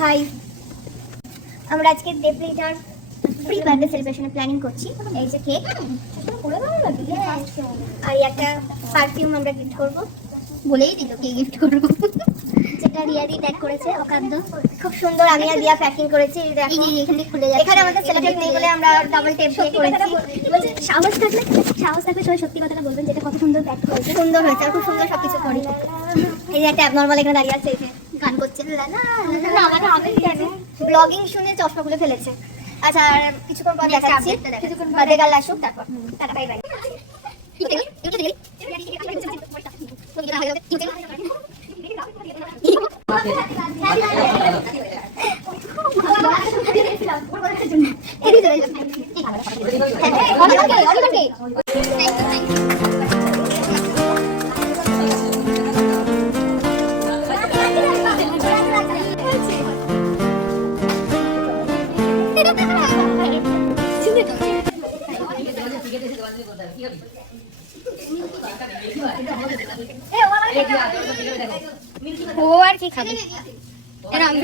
High, আমরা আজকে দেবলীটার pre birthday সেলিব্রেশনের planning করছি। এই যে কেক আর একটা পারফিউম আমরা গিফট করব, বলেই দিল কে গিফট করব, যেটা রিয়াদি প্যাক করেছে অকান্ত, খুব সুন্দর। আমি আর দিয়া প্যাকিং করেছি, দেখো এখানে খুলে যাচ্ছে। এখানে আমাদের সেলিব্রেট নেই বলে আমরা ডাবল টেপ দিয়ে করেছি। বলছে সাহস থাকলে সবাই সত্যি কথাটা বলবেন, যেটা কত সুন্দর প্যাক করেছে, সুন্দর হয়েছে, আর খুব সুন্দর সবকিছু করি। এই যে একটা অ্যাবনর্মাল এখানে দাঁড়িয়ে আছে, এই যে গান করছে, ব্লগিং শুনে চশমা খুলে ফেলেছে। আচ্ছা, আর কিছুক্ষণ পর দেখাচ্ছি, কিছুক্ষণ বাদে গাল আসুক, তারপর টাটা বাই বাই। ও আর কি খাবে, এরা আমি